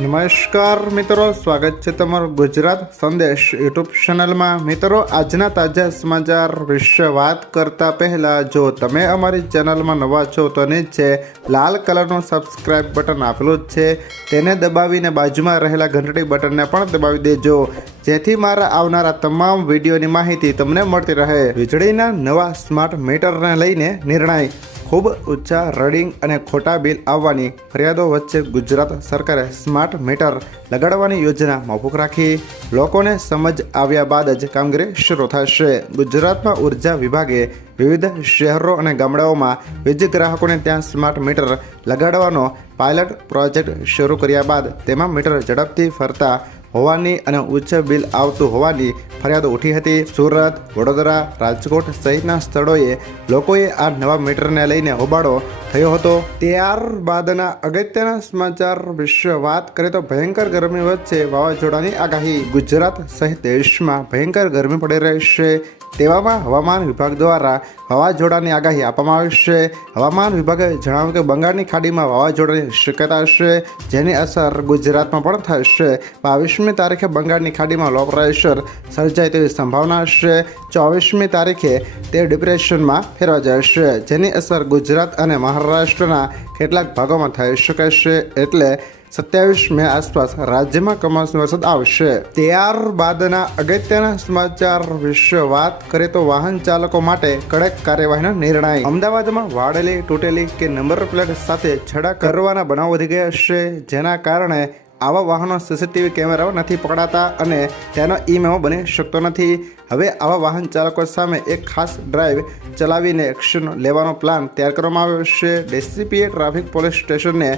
નમસ્કાર મિત્રો, સ્વાગત છે તમારું ગુજરાત સંદેશ યુટ્યુબ ચેનલમાં। મિત્રો, આજના તાજા સમાચાર વિશે વાત કરતા પહેલા જો તમે અમારી ચેનલમાં નવા છો તો નીચે લાલ કલરનું સબસ્ક્રાઇબ બટન આપેલું જ છે, તેને દબાવીને બાજુમાં રહેલા ઘંટડી બટનને પણ દબાવી દેજો, જેથી મારા આવનારા તમામ વિડીયોની માહિતી તમને મળતી રહે। વીજળીના નવા સ્માર્ટ મીટરને લઈને નિર્ણય। ખૂબ ઊંચા રીડિંગ અને ખોટા બિલ આવવાની ફરિયાદો વચ્ચે ગુજરાત સરકારે સ્માર્ટ મીટર લગાડવાની યોજના મોકૂફ રાખી। લોકોને સમજ આવ્યા બાદ જ કામગીરી શરૂ થશે। ગુજરાતમાં ઉર્જા વિભાગે વિવિધ શહેરો અને ગામડાઓમાં વીજ ગ્રાહકોને ત્યાં સ્માર્ટ મીટર લગાડવાનો પાયલટ પ્રોજેક્ટ શરૂ કર્યા બાદ તેમાં મીટર ઝડપથી ફરતા હોવાની અને ઉચ્ચ બિલ આવતું હોવાની ફરિયાદો ઉઠી હતી। સુરત, વડોદરા, રાજકોટ સહિતના સ્થળોએ લોકોએ આ નવા મીટરને લઈને હોબાળો થયો હતો। ત્યારબાદના અગત્યના સમાચાર વિશે વાત કરીએ તો ભયંકર ગરમી વચ્ચે વાવાઝોડાની આગાહી। ગુજરાત સહિત દેશમાં ભયંકર ગરમી પડી રહેશે, તેવામાં હવામાન વિભાગ દ્વારા વાવાઝોડાની આગાહી આપવામાં આવી છે। હવામાન વિભાગે જણાવ્યું કે બંગાળની ખાડીમાં વાવાઝોડાની શક્યતા છે, જેની અસર ગુજરાતમાં પણ થશે। 22મી તારીખે બંગાળની ખાડીમાં લો પ્રેશર સર્જાય તેવી સંભાવના છે। 24મી તારીખે તે ડિપ્રેશનમાં ફેરવાઈ જશે, જેની અસર ગુજરાત અને મહારાષ્ટ્રના કેટલાક ભાગોમાં થઈ શકે છે, એટલે 27 મે આસપાસ રાજ્યમાં કમોસમી વરસાદ આવશે। ત્યારબાદના અગત્યના સમાચાર વિશે વાત કરીએ તો વાહન ચાલકો માટે કડક કાર્યવાહીનો નિર્ણય। અમદાવાદમાં વાળેલી, તૂટેલી કે નંબર પ્લેટ સાથે છેડા કરવાના બનાવો વધી ગયા છે, જેના કારણે આવા વાહનો સીસીટીવી કેમેરાઓ નથી પકડાતા અને તેનો ઈ-મેમો બની શકતો નથી। હવે આવા વાહન ચાલકો સામે એક ખાસ ડ્રાઈવ ચલાવીને એક્શન લેવાનો પ્લાન તૈયાર કરવામાં આવ્યો છે। ડીસીપીએ ટ્રાફિક પોલીસ સ્ટેશનને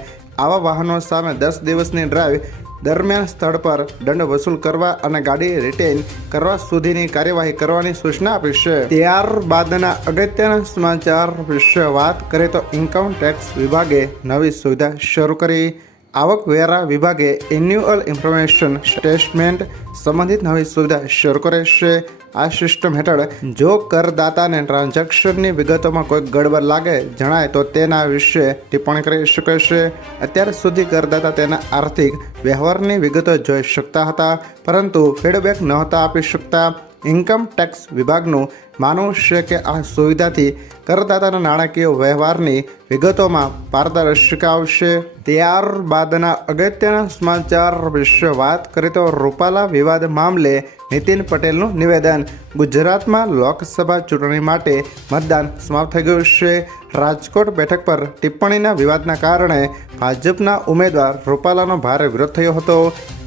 આવા વાહનો સામે 10 દિવસની ડ્રાઈવ દરમિયાન સ્થળ પર દંડ વસૂલ કરવા અને ગાડી રિટેઇન કરવા સુધીની કાર્યવાહી કરવાની સૂચના આપી છે। ત્યારબાદના અગત્યના સમાચાર વિશે વાત કરીએ તો ઇન્કમ ટેક્સ વિભાગે નવી સુવિધા શરૂ કરી। આવકવેરા વિભાગે એન્યુઅલ ઇન્ફોર્મેશન સ્ટેટમેન્ટ સંબંધિત નવી સુવિધા શરૂ કરે છે। આ સિસ્ટમ હેઠળ જો કરદાતાને ટ્રાન્ઝેક્શનની વિગતોમાં કોઈ ગડબડ લાગે જણાય તો તેના વિશે ટિપ્પણી કરી શકે છે। અત્યાર સુધી કરદાતા તેના આર્થિક વ્યવહારની વિગતો જોઈ શકતા હતા, પરંતુ ફીડબેક નહોતા આપી શકતા। ઇન્કમ ટેક્સ વિભાગનું માનવું છે કે આ સુવિધાથી કરદાતાના નાણાકીય વ્યવહારની વિગતોમાં પારદર્શિતા આવશે। ત્યારબાદના અગત્યના સમાચાર વિશે વાત કરીએ તો રૂપાલા વિવાદ મામલે નીતિન પટેલનું નિવેદન। ગુજરાતમાં લોકસભા ચૂંટણી માટે મતદાન સમાપ્ત થઈ ગયું છે। રાજકોટ બેઠક પર ટિપ્પણીના વિવાદના કારણે ભાજપના ઉમેદવાર રૂપાલાનો ભારે વિરોધ થયો હતો।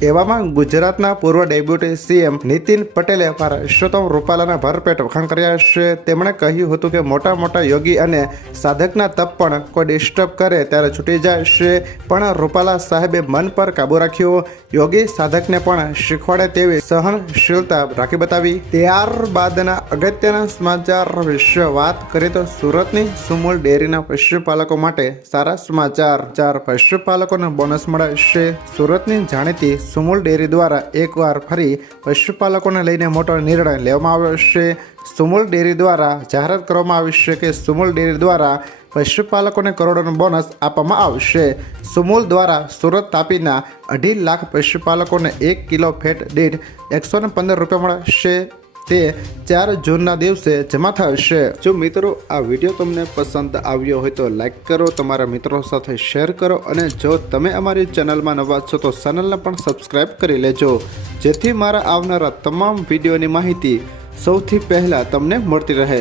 એવામાં ગુજરાતના પૂર્વ ડેપ્યુટી સીએમ નીતિન પટેલે પરસોત્તમ રૂપાલાના ભરપેટ વખાણ કર્યા છે। તેમણે કહ્યું હતું કે મોટા મોટા યોગી અને સાધકના તપ પણ કોઈ ડિસ્ટર્બ કરે ત્યારે છૂટી જાય છે, પણ રૂપાલા સાહેબે મન પર કાબુ રાખ્યો। યોગી સાધકને પણ શીખવાડે તેવી સહનશીલતા રાખી બતાવી। ત્યારબાદના અગત્યના સમાચાર વિશે વાત કરીએ તો સુરતની સુમુલ ડેરીના પશુપાલકો માટે સારા સમાચાર। પશુપાલકોને બોનસ મળે છે। સુરતની જાણીતી સુમુલ ડેરી દ્વારા એકવાર ફરી પશુપાલકોને લઈને મોટો નિર્ણય લેવામાં આવ્યો છે। સુમુલ ડેરી દ્વારા જાહેરાત કરવામાં આવી છે કે સુમુલ ડેરી દ્વારા પશુપાલકોને કરોડોનું બોનસ આપવામાં આવશે। સુમુલ દ્વારા સુરત તાપીના 2.5 લાખ પશુપાલકોને 1 કિલો ફેટ દીઠ 115 રૂપિયા મળશે। તે 4 જૂનના દિવસે જમા થશે। જો મિત્રો આ વિડીયો તમને પસંદ આવ્યો હોય તો લાઈક કરો, તમારા મિત્રો સાથે શેર કરો, અને જો તમે અમારી ચેનલમાં નવા છો તો ચેનલને પણ સબસ્ક્રાઈબ કરી લેજો, જેથી મારા આવનારા તમામ વિડીયોની માહિતી સૌથી પહેલાં તમને મળતી રહે।